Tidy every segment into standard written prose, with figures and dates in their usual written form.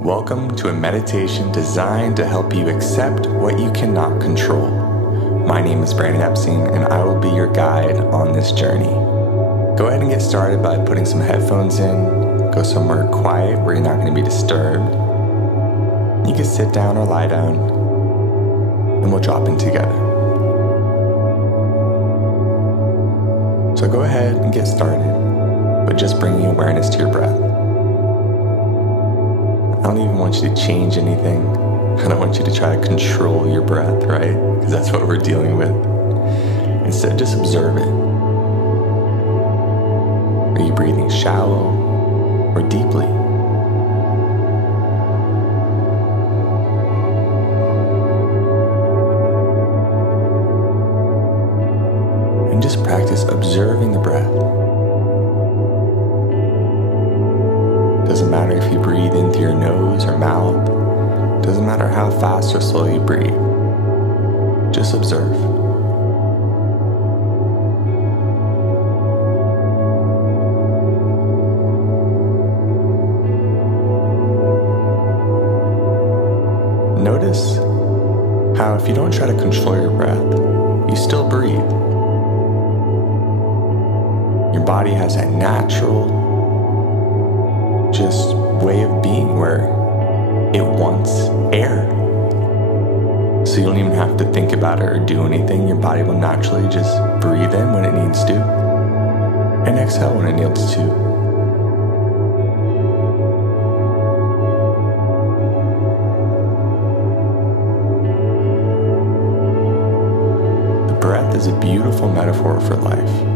Welcome to a meditation designed to help you accept what you cannot control. My name is Epstein, and I will be your guide on this journey. Go ahead and get started by putting some headphones in. Go somewhere quiet where you're not going to be disturbed. You can sit down or lie down, and we'll drop in together. So go ahead and get started, but just bringing awareness to your breath. I don't even want you to change anything. I don't want you to try to control your breath, right? Because that's what we're dealing with. Instead, just observe it. Are you breathing shallow or deeply? And just practice observing the breath. Doesn't matter if you breathe in through your nose or mouth. Doesn't matter how fast or slow you breathe. Just observe. Notice how if you don't try to control your breath, you still breathe. Your body has that natural just way of being where it wants air. So you don't even have to think about it or do anything. Your body will naturally just breathe in when it needs to and exhale when it needs to. The breath is a beautiful metaphor for life.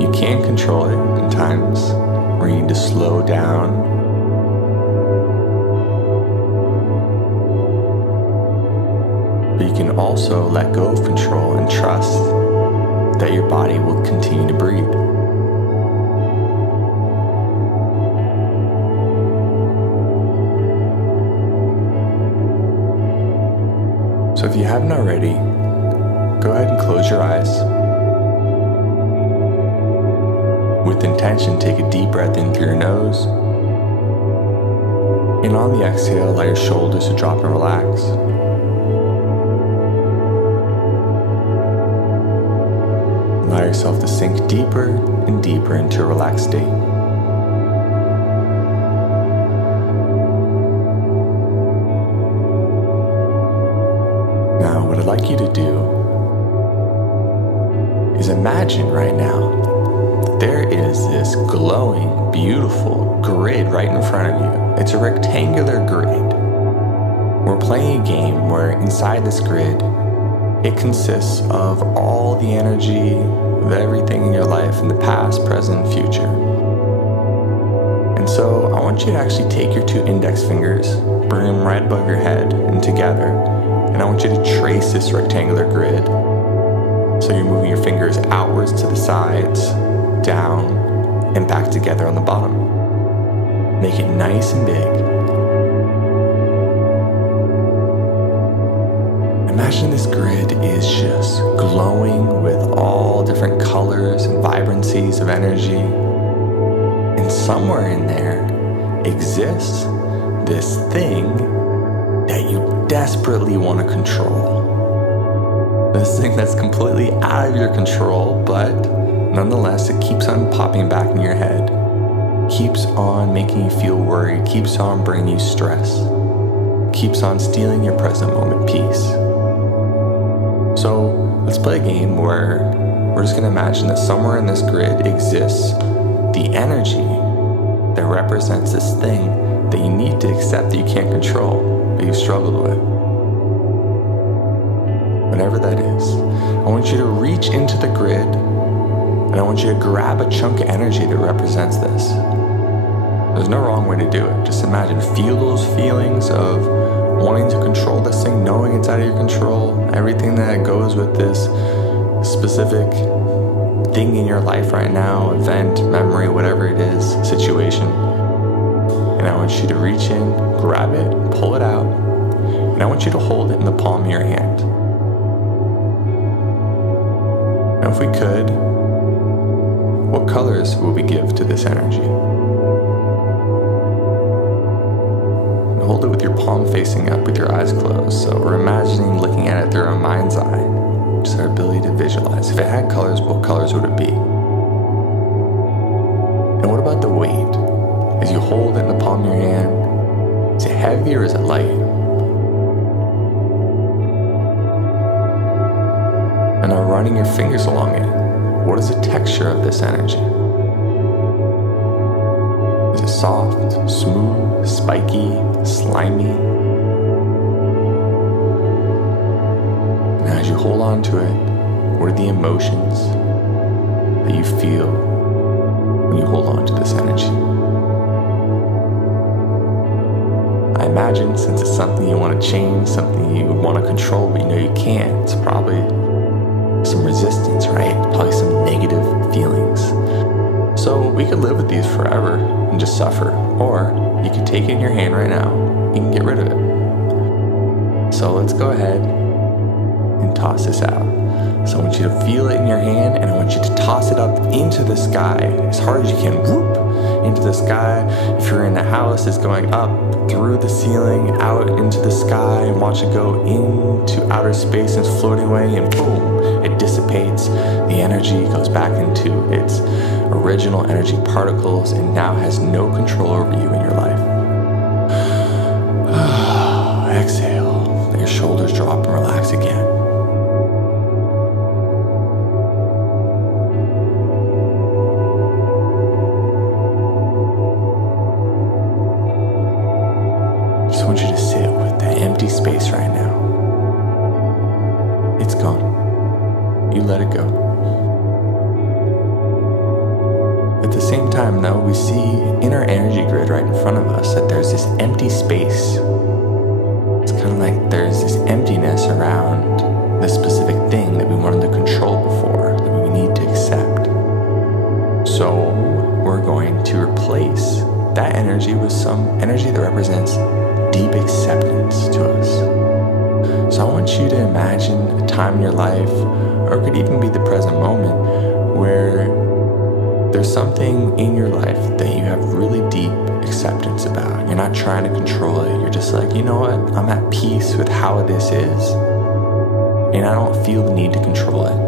You can control it in times where you need to slow down. But you can also let go of control and trust that your body will continue to breathe. So if you haven't already, go ahead and close your eyes. With intention, take a deep breath in through your nose. And on the exhale, allow your shoulders to drop and relax. Allow yourself to sink deeper and deeper into a relaxed state. Now, what I'd like you to do is imagine right now there is this glowing, beautiful grid right in front of you. It's a rectangular grid. We're playing a game where inside this grid, it consists of all the energy of everything in your life in the past, present, future. And so I want you to actually take your two index fingers, bring them right above your head and together, and I want you to trace this rectangular grid. So you're moving your fingers outwards to the sides, down, and back together on the bottom. Make it nice and big. Imagine this grid is just glowing with all different colors and vibrancies of energy. And somewhere in there exists this thing that you desperately want to control. This thing that's completely out of your control, but nonetheless, it keeps on popping back in your head, keeps on making you feel worried, keeps on bringing you stress, keeps on stealing your present moment peace. So let's play a game where we're just going to imagine that somewhere in this grid exists the energy that represents this thing that you need to accept that you can't control, that you've struggled with. Whatever that is, I want you to reach into the grid and I want you to grab a chunk of energy that represents this. There's no wrong way to do it. Just imagine, feel those feelings of wanting to control this thing, knowing it's out of your control, everything that goes with this specific thing in your life right now, event, memory, whatever it is, situation. And I want you to reach in, grab it, pull it out, and I want you to hold it in the palm of your hand. Now if we could, what colors will we give to this energy? And hold it with your palm facing up with your eyes closed. So we're imagining looking at it through our mind's eye, just our ability to visualize. If it had colors, what colors would it be? And what about the weight? As you hold it in the palm of your hand, is it heavy or is it light? And now running your fingers along it, what is the texture of this energy? Is it soft, smooth, spiky, slimy? Now as you hold on to it, what are the emotions that you feel when you hold on to this energy? I imagine since it's something you want to change, something you want to control but you know you can't, it's probably some resistance, right? Probably some negative feelings. So we could live with these forever and just suffer, or you could take it in your hand right now, you can get rid of it. So let's go ahead and toss this out. So I want you to feel it in your hand, and I want you to toss it up into the sky as hard as you can. Whoop! Into the sky. If you're in a house, it's going up through the ceiling, out into the sky, and watch it go into outer space and it's floating away, and boom, it dissipates. The energy goes back into its original energy particles and now has no control over you in your life. Exhale. Let your shoulders drop and relax again. I want you to sit with that empty space right now. It's gone. You let it go. At the same time, though, we see in our energy grid right in front of us that there's this empty space. It's kind of like there's this emptiness around this specific thing that we wanted to control before, that we need to accept. So we're going to replace that energy with some energy that represents deep acceptance to us. So I want you to imagine a time in your life, or it could even be the present moment, where there's something in your life that you have really deep acceptance about. You're not trying to control it. You're just like, you know what? I'm at peace with how this is, and I don't feel the need to control it.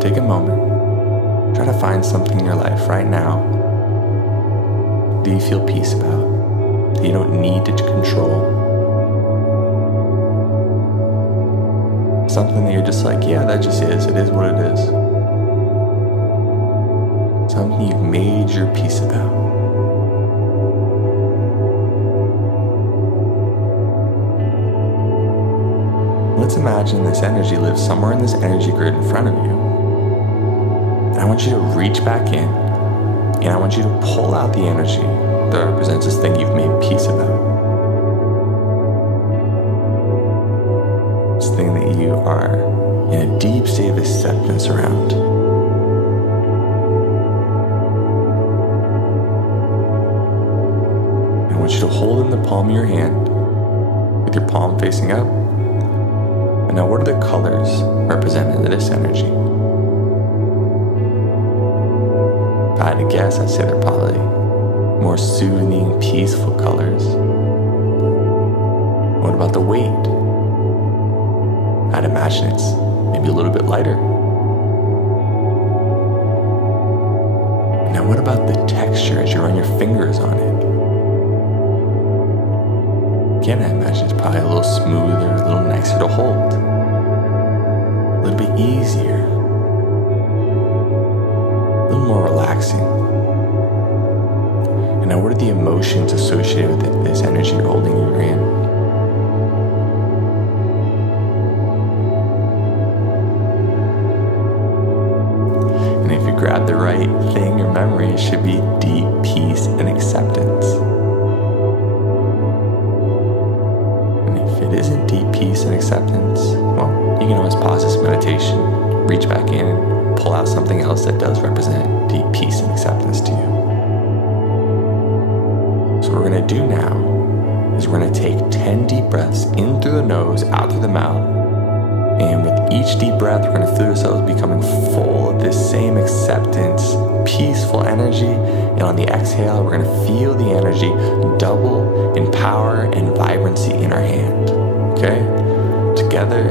Take a moment. Try to find something in your life right now that you feel peace about, that you don't need to control. Something that you're just like, yeah, that just is. It is what it is. Something you've made your peace about. Let's imagine this energy lives somewhere in this energy grid in front of you. I want you to reach back in, and I want you to pull out the energy that represents this thing you've made peace about. This thing that you are in a deep state of acceptance around. And I want you to hold in the palm of your hand with your palm facing up. And now what are the colors represented in this energy? If I had to guess, I'd say they're probably more soothing, peaceful colors. What about the weight? I'd imagine it's maybe a little bit lighter. Now what about the texture as you run your fingers on it? Again, I imagine it's probably a little smoother, a little nicer to hold. A little bit easier. A little more relaxing. And now what are the emotions associated with this energy you're holding in your hand? And if you grab the right thing or memory, it should be deep peace and acceptance. And if it isn't deep peace and acceptance, well, you can always pause this meditation, reach back in, and pull out something else that does represent deep peace and acceptance to you. So what we're going to do now is we're going to take 10 deep breaths in through the nose, out through the mouth. And with each deep breath, we're going to feel ourselves becoming full of this same acceptance, peaceful energy. And on the exhale, we're going to feel the energy double in power and vibrancy in our hand. Okay? Together,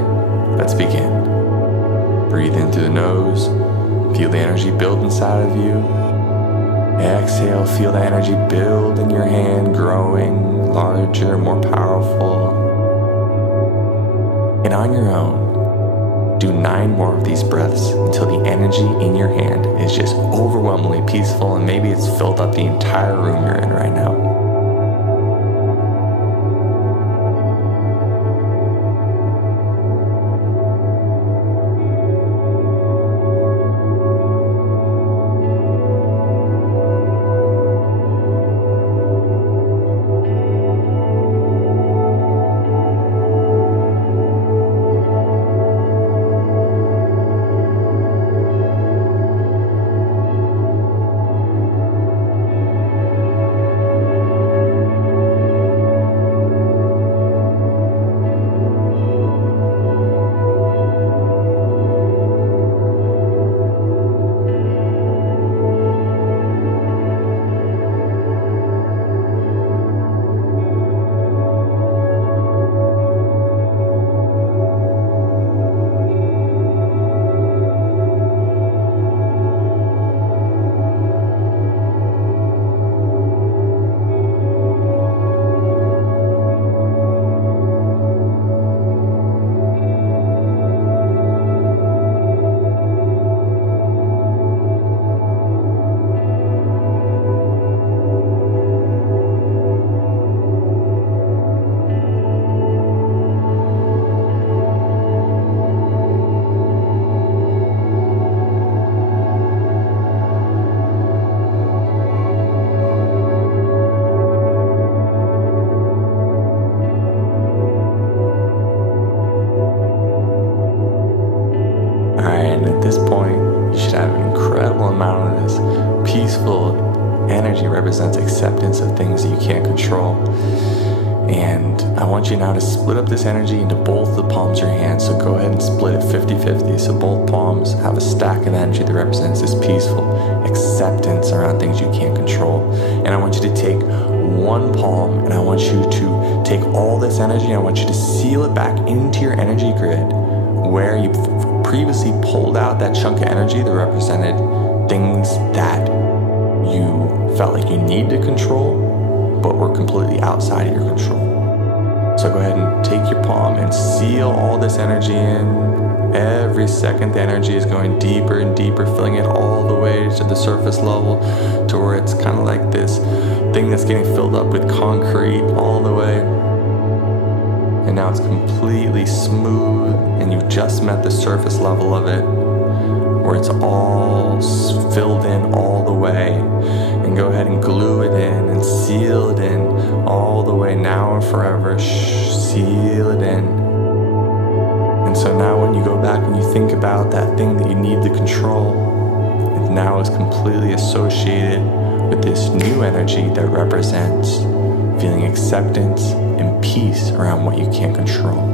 let's begin. Breathe in through the nose. Feel the energy build inside of you. Exhale, feel the energy build in your hand, growing larger, more powerful. And on your own, do 9 more of these breaths until the energy in your hand is just overwhelmingly peaceful, and maybe it's filled up the entire room you're in right now. Energy represents acceptance of things that you can't control. And I want you now to split up this energy into both the palms of your hands. So go ahead and split it 50-50. So both palms have a stack of energy that represents this peaceful acceptance around things you can't control. And I want you to take one palm, and I want you to take all this energy, and I want you to seal it back into your energy grid where you previously pulled out that chunk of energy that represented things that you felt like you need to control, but were completely outside of your control. So go ahead and take your palm and seal all this energy in. Every second, the energy is going deeper and deeper, filling it all the way to the surface level, to where it's kind of like this thing that's getting filled up with concrete all the way. And now it's completely smooth, and you've just met the surface level of it, where it's all filled in all the way. And go ahead and glue it in and seal it in all the way, now and forever. Seal it in. And so now when you go back and you think about that thing that you need to control, it now is completely associated with this new energy that represents feeling acceptance and peace around what you can't control.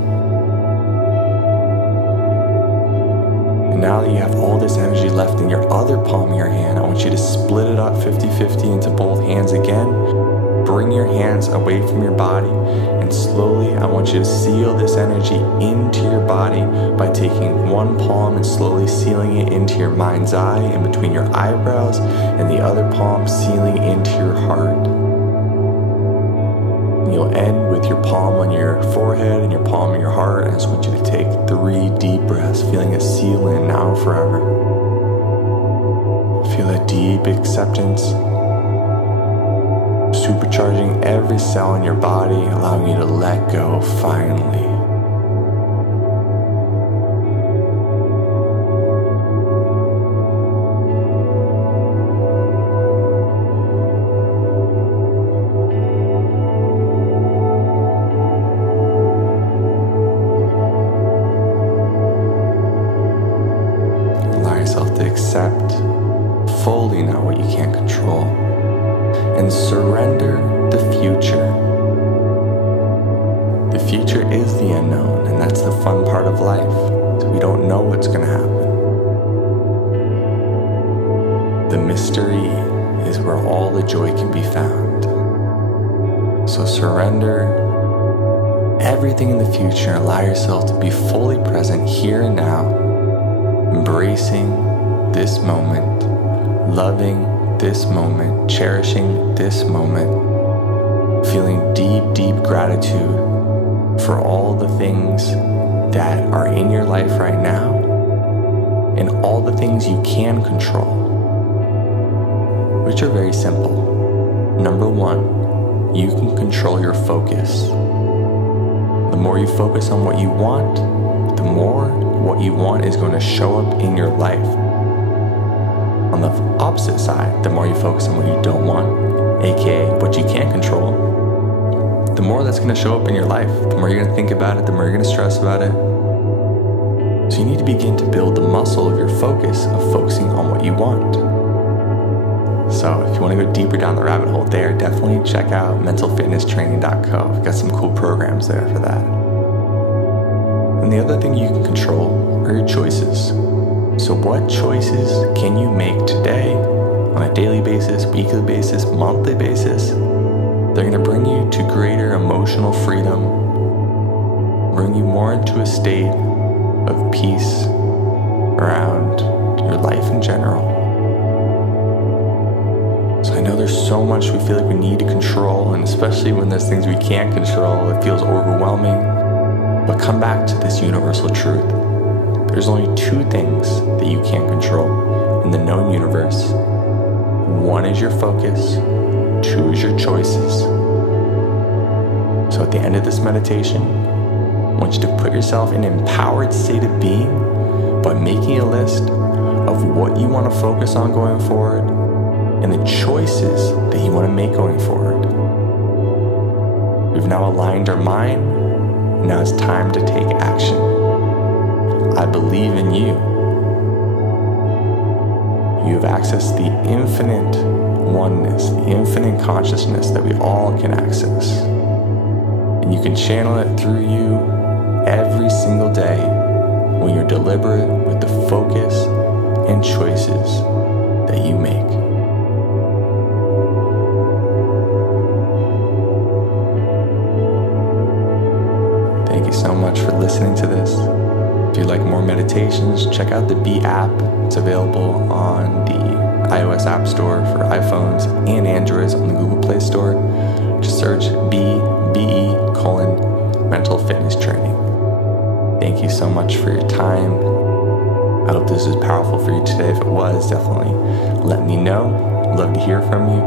Now that you have all this energy left in your other palm of your hand, I want you to split it up 50-50 into both hands again. Bring your hands away from your body, and slowly I want you to seal this energy into your body by taking one palm and slowly sealing it into your mind's eye in between your eyebrows, and the other palm sealing into your heart. And you'll end with your palm on your forehead and your palm on your heart. And I just want you to take 3 deep breaths, feeling it seal in now and forever. Feel that deep acceptance, supercharging every cell in your body, allowing you to let go finally. Accept fully now what you can't control, and surrender the future. The future is the unknown, and that's the fun part of life, to We don't know what's going to happen. The mystery is where all the joy can be found. So surrender everything in the future and allow yourself to be fully present here and now, embracing this moment, loving this moment, cherishing this moment, feeling deep, deep gratitude for all the things that are in your life right now and all the things you can control, which are very simple. Number one, you can control your focus. The more you focus on what you want, the more what you want is going to show up in your life. On the opposite side, the more you focus on what you don't want, aka what you can't control, the more that's going to show up in your life. The more you're going to think about it, the more you're going to stress about it. So you need to begin to build the muscle of your focus of focusing on what you want. So if you want to go deeper down the rabbit hole there, definitely check out mentalfitnesstraining.co. We've got some cool programs there for that. And the other thing you can control are your choices. So what choices can you make today on a daily basis, weekly basis, monthly basis? They're going to bring you to greater emotional freedom, bring you more into a state of peace around your life in general. So I know there's so much we feel like we need to control, and especially when there's things we can't control, it feels overwhelming. But come back to this universal truth. There's only two things that you can't control in the known universe. One is your focus, two is your choices. So at the end of this meditation, I want you to put yourself in an empowered state of being by making a list of what you want to focus on going forward and the choices that you want to make going forward. We've now aligned our mind. Now it's time to take action. I believe in you. You have access to the infinite oneness, the infinite consciousness that we all can access. And you can channel it through you every single day when you're deliberate with the focus and choices that you make. Thank you so much for listening to this. If you'd like more meditations, check out the B app. It's available on the iOS App Store for iPhones and Androids on the Google Play Store. Just search BE:mental fitness training. Thank you so much for your time. I hope this was powerful for you today. If it was, definitely let me know. I'd love to hear from you.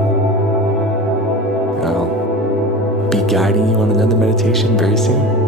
And I'll be guiding you on another meditation very soon.